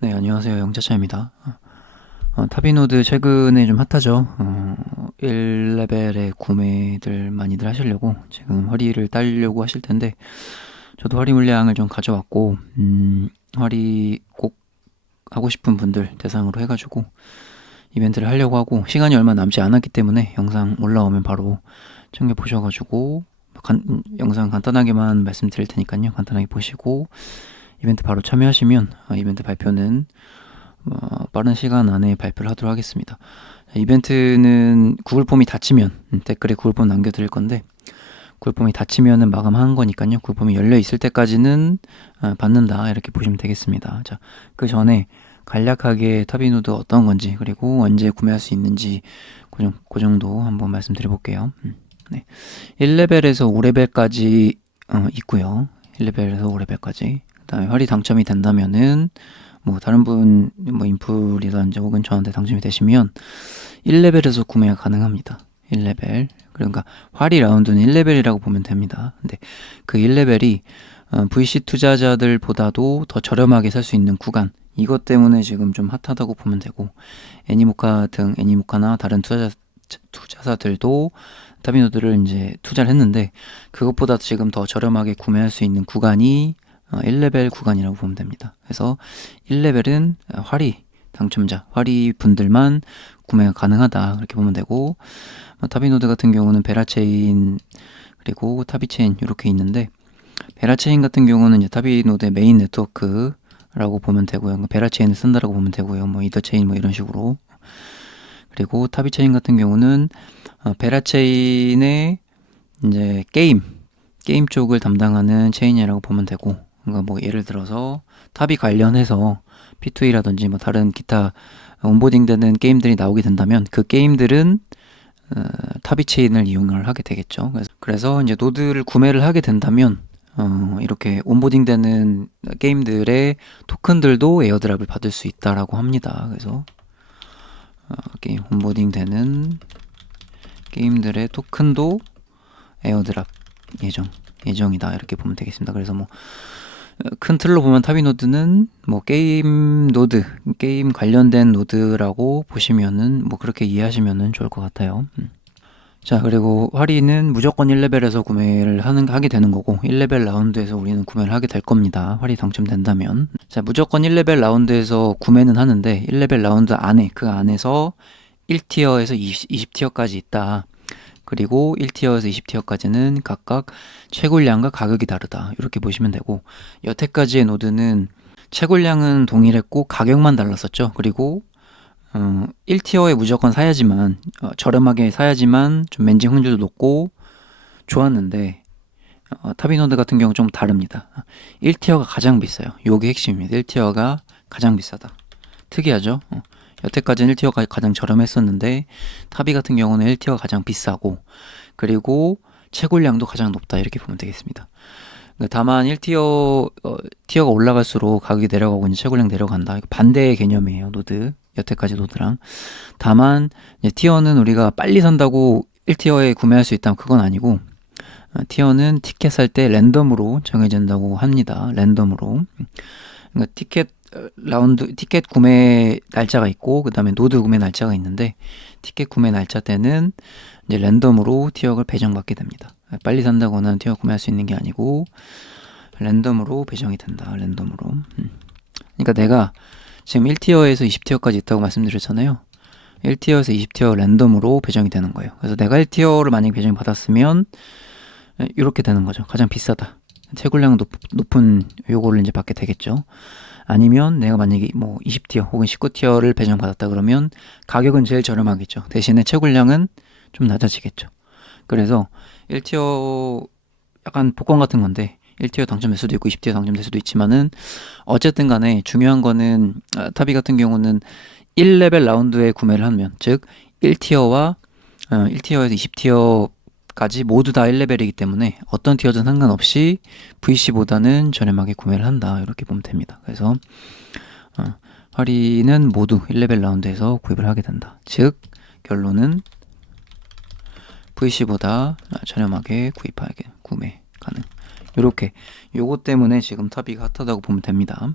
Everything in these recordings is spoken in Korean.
네, 안녕하세요. 영차차입니다. 타비노드 최근에 좀 핫하죠. 1레벨의 구매들 많이들 하시려고 지금 허리를 따려고 하실 텐데, 저도 허리 물량을 좀 가져왔고, 허리 꼭 하고 싶은 분들 대상으로 해가지고 이벤트를 하려고 하고, 시간이 얼마 남지 않았기 때문에 영상 올라오면 바로 챙겨보셔가지고, 영상 간단하게만 말씀드릴 테니까요. 간단하게 보시고, 이벤트 바로 참여하시면, 이벤트 발표는 빠른 시간 안에 발표를 하도록 하겠습니다. 이벤트는 구글 폼이 닫히면 댓글에 구글 폼 남겨드릴 건데, 구글 폼이 닫히면은 마감하는 거니까요. 구글 폼이 열려 있을 때까지는 받는다 이렇게 보시면 되겠습니다. 자, 그 전에 간략하게 타비노드 어떤 건지, 그리고 언제 구매할 수 있는지 그 정도 한번 말씀드려 볼게요. 네. 1레벨에서 5레벨까지 있고요. 1레벨에서 5레벨까지. 그다음에 활이 당첨이 된다면은 뭐 다른 분 뭐 인풀이라든지 혹은 저한테 당첨이 되시면 1레벨에서 구매가 가능합니다. 1레벨. 그러니까 활이 라운드는 1레벨이라고 보면 됩니다. 근데 그 1레벨이 VC 투자자들보다도 더 저렴하게 살 수 있는 구간, 이것 때문에 지금 좀 핫하다고 보면 되고, 애니모카나 다른 투자사들도 타비노드를 이제 투자를 했는데, 그것보다 지금 더 저렴하게 구매할 수 있는 구간이 1레벨 구간이라고 보면 됩니다. 그래서 1레벨은 활이 당첨자, 활이 분들만 구매가 가능하다 그렇게 보면 되고, 타비노드 같은 경우는 베라체인 그리고 타비체인 이렇게 있는데, 베라체인 같은 경우는 이제 타비노드의 메인 네트워크라고 보면 되고요. 베라체인을 쓴다라고 보면 되고요. 뭐 이더체인 뭐 이런 식으로. 그리고 타비체인 같은 경우는 베라체인의 이제 게임 쪽을 담당하는 체인이라고 보면 되고, 그러니까 뭐 예를 들어서 탑이 관련해서 P2E라든지 뭐 다른 기타 온보딩 되는 게임들이 나오게 된다면 그 게임들은 타비 체인을 이용을 하게 되겠죠. 그래서 이제 노드를 구매를 하게 된다면 이렇게 온보딩 되는 게임들의 토큰들도 에어드랍을 받을 수 있다라고 합니다. 그래서 게임 온보딩 되는 게임들의 토큰도 에어드랍 예정이다 이렇게 보면 되겠습니다. 그래서 뭐 큰 틀로 보면 타비노드는 뭐 게임 관련된 노드라고 보시면은 뭐 그렇게 이해하시면은 좋을 것 같아요. 자, 그리고 활이는 무조건 1레벨에서 구매를 하게 되는 거고, 1레벨 라운드에서 우리는 구매를 하게 될 겁니다. 활이 당첨된다면. 자, 무조건 1레벨 라운드에서 구매는 하는데, 1레벨 라운드 안에, 그 안에서 1티어에서 20티어까지 있다. 그리고 1티어에서 20티어까지는 각각 채굴량과 가격이 다르다. 이렇게 보시면 되고, 여태까지의 노드는 채굴량은 동일했고 가격만 달랐었죠. 그리고 1티어에 무조건 사야지만 저렴하게 사야지만 좀 맨징 확률도 높고 좋았는데, 타비노드 같은 경우 좀 다릅니다. 1티어가 가장 비싸요. 요게 핵심입니다. 1티어가 가장 비싸다. 특이하죠? 여태까지는 1티어가 가장 저렴했었는데 타비 같은 경우는 1티어가 가장 비싸고, 그리고 채굴량도 가장 높다 이렇게 보면 되겠습니다. 다만 1티어 티어가 올라갈수록 가격이 내려가고 이제 채굴량 내려간다. 반대의 개념이에요. 노드 여태까지 노드랑. 다만 이제 티어는 우리가 빨리 산다고 1티어에 구매할 수 있다면 그건 아니고, 티어는 티켓 살 때 랜덤으로 정해진다고 합니다. 랜덤으로. 그러니까 티켓 구매 날짜가 있고, 그 다음에 노드 구매 날짜가 있는데, 티켓 구매 날짜 때는 이제 랜덤으로 티어를 배정받게 됩니다. 빨리 산다거나 티어 구매할 수 있는 게 아니고 랜덤으로 배정이 된다. 랜덤으로. 그러니까 내가 지금 1티어에서 20티어까지 있다고 말씀드렸잖아요. 1티어에서 20티어 랜덤으로 배정이 되는 거예요. 그래서 내가 1티어를 만약에 배정이 받았으면 이렇게 되는 거죠. 가장 비싸다. 채굴량 높은 요거를 이제 받게 되겠죠. 아니면 내가 만약에 뭐 20티어 혹은 19티어를 배정받았다 그러면 가격은 제일 저렴하겠죠. 대신에 채굴량은 좀 낮아지겠죠. 그래서 1티어 약간 복권 같은 건데, 1티어 당첨될 수도 있고 20티어 당첨될 수도 있지만은 어쨌든 간에 중요한 거는 타비 같은 경우는 1레벨 라운드에 구매를 하면, 즉 1티어와 1티어에서 20티어까지 모두 다 1레벨이기 때문에 어떤 티어든 상관없이 VC보다는 저렴하게 구매를 한다 이렇게 보면 됩니다. 그래서 할인은 모두 1레벨 라운드에서 구입을 하게 된다. 즉 결론은 VC보다 저렴하게 구매 가능. 요렇게 요거 때문에 지금 타비가 핫하다고 보면 됩니다.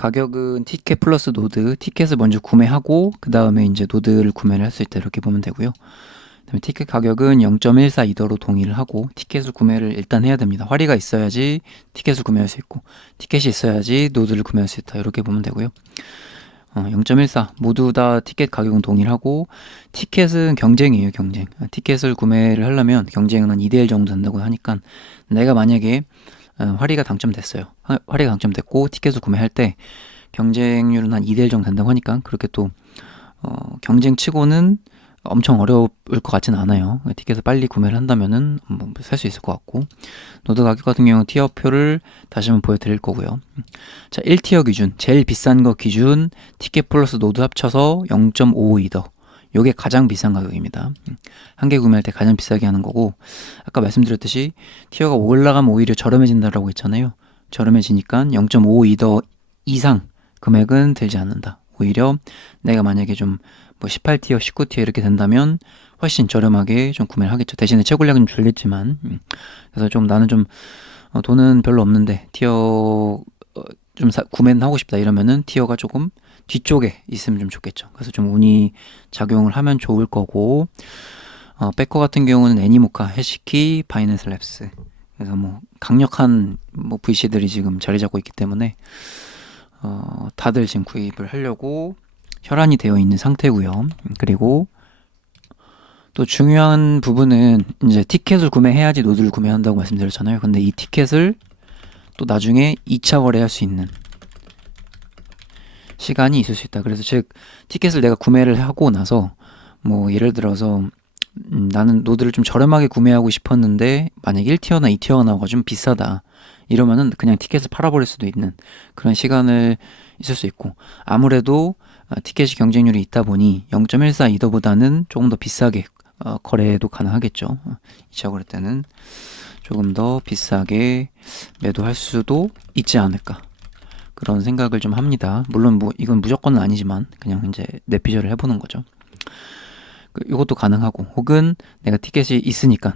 가격은 티켓 플러스 노드, 티켓을 먼저 구매하고 그 다음에 이제 노드를 구매를 할 수 있다 이렇게 보면 되고요. 그다음에 티켓 가격은 0.14 이더로 동의를 하고 티켓을 구매를 일단 해야 됩니다. 활의가 있어야지 티켓을 구매할 수 있고 티켓이 있어야지 노드를 구매할 수 있다 이렇게 보면 되고요. 0.14 모두 다 티켓 가격은 동의를 하고 티켓은 경쟁이에요. 경쟁. 티켓을 구매를 하려면 경쟁은 한 2대1 정도 된다고 하니까 내가 만약에 활의가 당첨됐어요. 활의가 당첨됐고 티켓을 구매할 때 경쟁률은 한 2대1 정도 된다고 하니까 그렇게 또 경쟁 치고는 엄청 어려울 것 같지는 않아요. 티켓을 빨리 구매를 한다면은 살 수 있을 것 같고 노드 가격 같은 경우는 티어표를 다시 한번 보여드릴 거고요. 자, 1티어 기준 제일 비싼 거 기준 티켓 플러스 노드 합쳐서 0.55 이더 요게 가장 비싼 가격입니다. 한 개 구매할 때 가장 비싸게 하는 거고 아까 말씀드렸듯이 티어가 올라가면 오히려 저렴해진다라고 했잖아요. 저렴해지니까 0.5 이더 이상 금액은 들지 않는다. 오히려 내가 만약에 좀 뭐 18티어, 19티어 이렇게 된다면 훨씬 저렴하게 좀 구매를 하겠죠. 대신에 채굴량은 좀 줄겠지만 그래서 좀 나는 좀 돈은 별로 없는데 티어 좀 구매는 하고 싶다 이러면은 티어가 조금 뒤쪽에 있으면 좀 좋겠죠. 그래서 좀 운이 작용을 하면 좋을 거고 백커 같은 경우는 애니모카, 해시키, 바이낸스 랩스 그래서 뭐 강력한 뭐 VC들이 지금 자리 잡고 있기 때문에 다들 지금 구입을 하려고 혈안이 되어 있는 상태고요. 그리고 또 중요한 부분은 이제 티켓을 구매해야지 노드를 구매한다고 말씀드렸잖아요. 근데 이 티켓을 또 나중에 2차 거래할 수 있는 시간이 있을 수 있다. 그래서 즉 티켓을 내가 구매를 하고 나서 뭐 예를 들어서 나는 노드를 좀 저렴하게 구매하고 싶었는데 만약 1티어나 2티어가 나와가 좀 비싸다. 이러면은 그냥 티켓을 팔아버릴 수도 있는 그런 시간을 있을 수 있고 아무래도 티켓이 경쟁률이 있다 보니 0.14 이더보다는 조금 더 비싸게 거래도 가능하겠죠. 2차 거래 때는 조금 더 비싸게 매도할 수도 있지 않을까 그런 생각을 좀 합니다. 물론 뭐 이건 무조건은 아니지만 그냥 이제 내피셜을 해보는 거죠. 이것도 가능하고 혹은 내가 티켓이 있으니까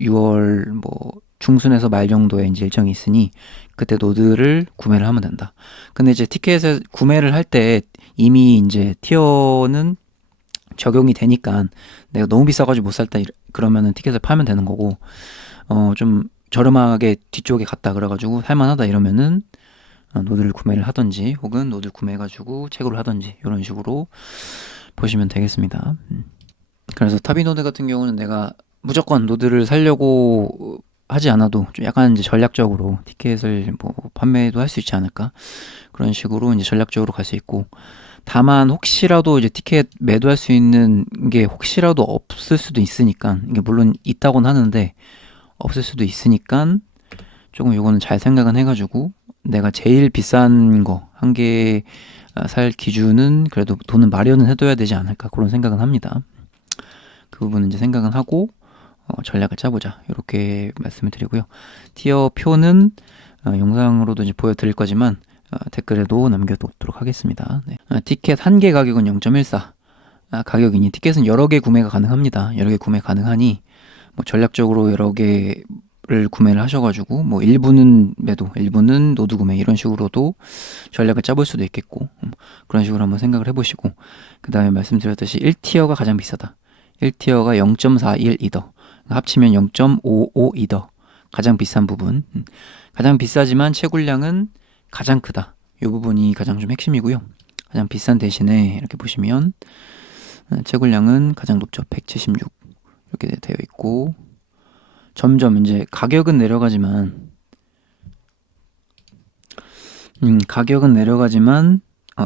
6월 뭐 중순에서 말 정도에 이제 일정이 있으니 그때 노드를 구매를 하면 된다. 근데 이제 티켓을 구매를 할 때 이미 이제 티어는 적용이 되니까 내가 너무 비싸가지고 못 살다 그러면은 티켓을 팔면 되는 거고 좀 저렴하게 뒤쪽에 갔다 그래가지고 살만하다 이러면은 노드를 구매를 하던지 혹은 노드를 구매해가지고 채굴을 하던지 이런 식으로 보시면 되겠습니다. 그래서 타비노드 같은 경우는 내가 무조건 노드를 살려고 하지 않아도 좀 약간 이제 전략적으로 티켓을 뭐 판매도 할 수 있지 않을까 그런 식으로 이제 전략적으로 갈 수 있고 다만 혹시라도 이제 티켓 매도할 수 있는 게 혹시라도 없을 수도 있으니까 이게 물론 있다고는 하는데 없을 수도 있으니까 조금 요거는 잘 생각은 해가지고 내가 제일 비싼 거 한 개 살 기준은 그래도 돈은 마련은 해둬야 되지 않을까 그런 생각은 합니다. 그 부분은 이제 생각은 하고 전략을 짜보자 이렇게 말씀을 드리고요. 티어 표는 영상으로도 이제 보여드릴 거지만 댓글에도 남겨두도록 하겠습니다. 네. 티켓 한 개 가격은 0.14 가격이니 티켓은 여러 개 구매가 가능합니다. 여러 개 구매 가능하니 뭐 전략적으로 여러 개를 구매를 하셔가지고 뭐 일부는 매도, 일부는 노드 구매 이런 식으로도 전략을 짜볼 수도 있겠고 그런 식으로 한번 생각을 해보시고 그 다음에 말씀드렸듯이 1티어가 가장 비싸다. 1티어가 0.41 이더 합치면 0.55 이더 가장 비싼 부분 가장 비싸지만 채굴량은 가장 크다. 이 부분이 가장 좀 핵심이고요. 가장 비싼 대신에 이렇게 보시면 채굴량은 가장 높죠. 176 이렇게 되어 있고 점점 이제 가격은 내려가지만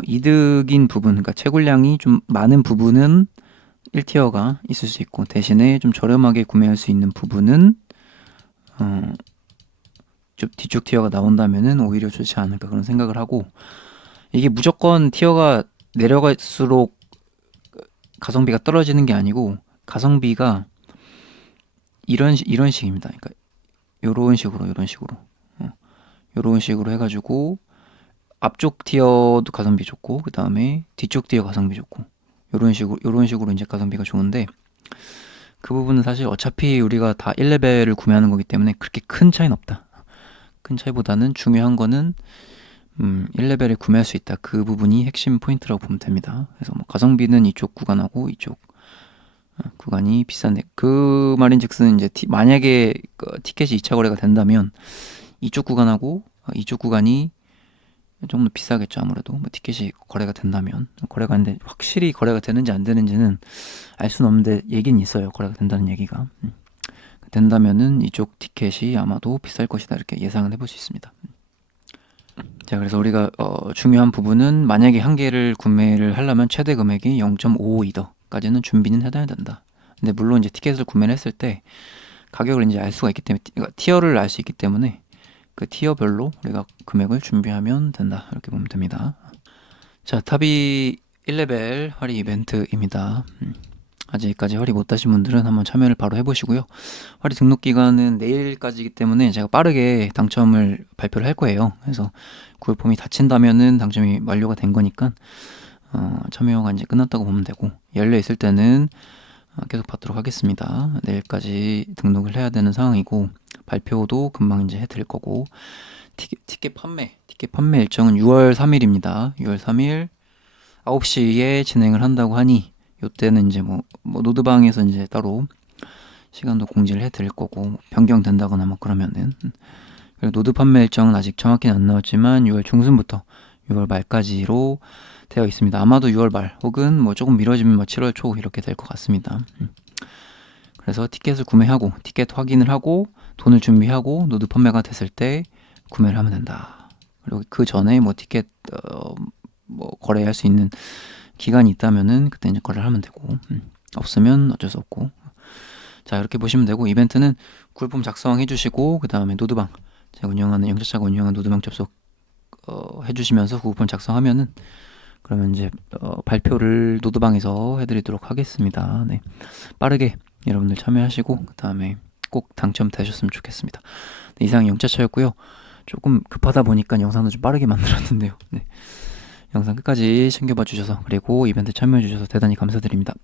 이득인 부분 그러니까 채굴량이 좀 많은 부분은 1티어가 있을 수 있고 대신에 좀 저렴하게 구매할 수 있는 부분은 좀 뒤쪽 티어가 나온다면은 오히려 좋지 않을까 그런 생각을 하고 이게 무조건 티어가 내려갈수록 가성비가 떨어지는 게 아니고 가성비가 이런 식입니다. 그러니까 요런 식으로 해가지고 앞쪽 티어도 가성비 좋고 그 다음에 뒤쪽 티어 가성비 좋고 요런 식으로 이제 가성비가 좋은데 그 부분은 사실 어차피 우리가 다 1레벨을 구매하는 거기 때문에 그렇게 큰 차이는 없다. 큰 차이보다는 중요한 거는 1레벨에 구매할 수 있다. 그 부분이 핵심 포인트라고 보면 됩니다. 그래서 뭐 가성비는 이쪽 구간하고 이쪽 구간이 비싼데, 그 말인즉슨 이제 만약에 그 티켓이 2차 거래가 된다면 이쪽 구간하고 이쪽 구간이 좀 더 비싸겠죠. 아무래도 뭐 티켓이 거래가 된다면. 거래가 근데 확실히 거래가 되는지 안 되는지는 알 수는 없는데 얘기는 있어요. 거래가 된다는 얘기가. 된다면은 이쪽 티켓이 아마도 비쌀 것이다, 이렇게 예상을 해볼 수 있습니다. 자, 그래서 우리가 중요한 부분은, 만약에 한 개를 구매를 하려면 최대 금액이 0.55이더까지는 준비는 해둬야 된다. 근데 물론 이제 티켓을 구매를 했을 때 가격을 이제 알 수가 있기 때문에, 그러니까 티어를 알 수 있기 때문에 그 티어별로 우리가 금액을 준비하면 된다, 이렇게 보면 됩니다. 자, 탑이 1레벨 활이 이벤트입니다. 아직까지 활이 못 따신 분들은 한번 참여를 바로 해보시고요. 활이 등록 기간은 내일까지이기 때문에 제가 빠르게 당첨을 발표를 할 거예요. 그래서 구글폼이 닫힌다면은 당첨이 완료가 된 거니까 참여가 이제 끝났다고 보면 되고, 열려 있을 때는 계속 받도록 하겠습니다. 내일까지 등록을 해야 되는 상황이고, 발표도 금방 이제 해드릴 거고, 티켓 판매 일정은 6월 3일입니다. 6월 3일 9시에 진행을 한다고 하니, 요때는 이제 뭐 노드방에서 이제 따로 시간도 공지를 해드릴 거고, 변경된다거나 뭐 그러면은. 그리고 노드 판매 일정은 아직 정확히는 안 나왔지만 6월 중순부터 6월 말까지로 되어 있습니다. 아마도 6월 말 혹은 뭐 조금 미뤄지면 뭐 7월 초 이렇게 될 것 같습니다. 그래서 티켓을 구매하고 티켓 확인을 하고 돈을 준비하고 노드 판매가 됐을 때 구매를 하면 된다. 그리고 그 전에 뭐 티켓 뭐 거래할 수 있는 기간이 있다면은 그때 이제 거래를 하면 되고, 없으면 어쩔 수 없고. 자, 이렇게 보시면 되고, 이벤트는 구글폼 작성해 주시고, 그 다음에 노드방, 제가 운영하는, 영자차가 운영하는 노드방 접속 해주시면서 구글폼 작성하면은, 그러면 이제 발표를 노드방에서 해드리도록 하겠습니다. 네, 빠르게 여러분들 참여하시고 그 다음에 꼭 당첨되셨으면 좋겠습니다. 네, 이상 영자차였고요. 조금 급하다 보니까 영상도 좀 빠르게 만들었는데요. 네, 영상 끝까지 챙겨봐 주셔서, 그리고 이벤트 참여해 주셔서 대단히 감사드립니다.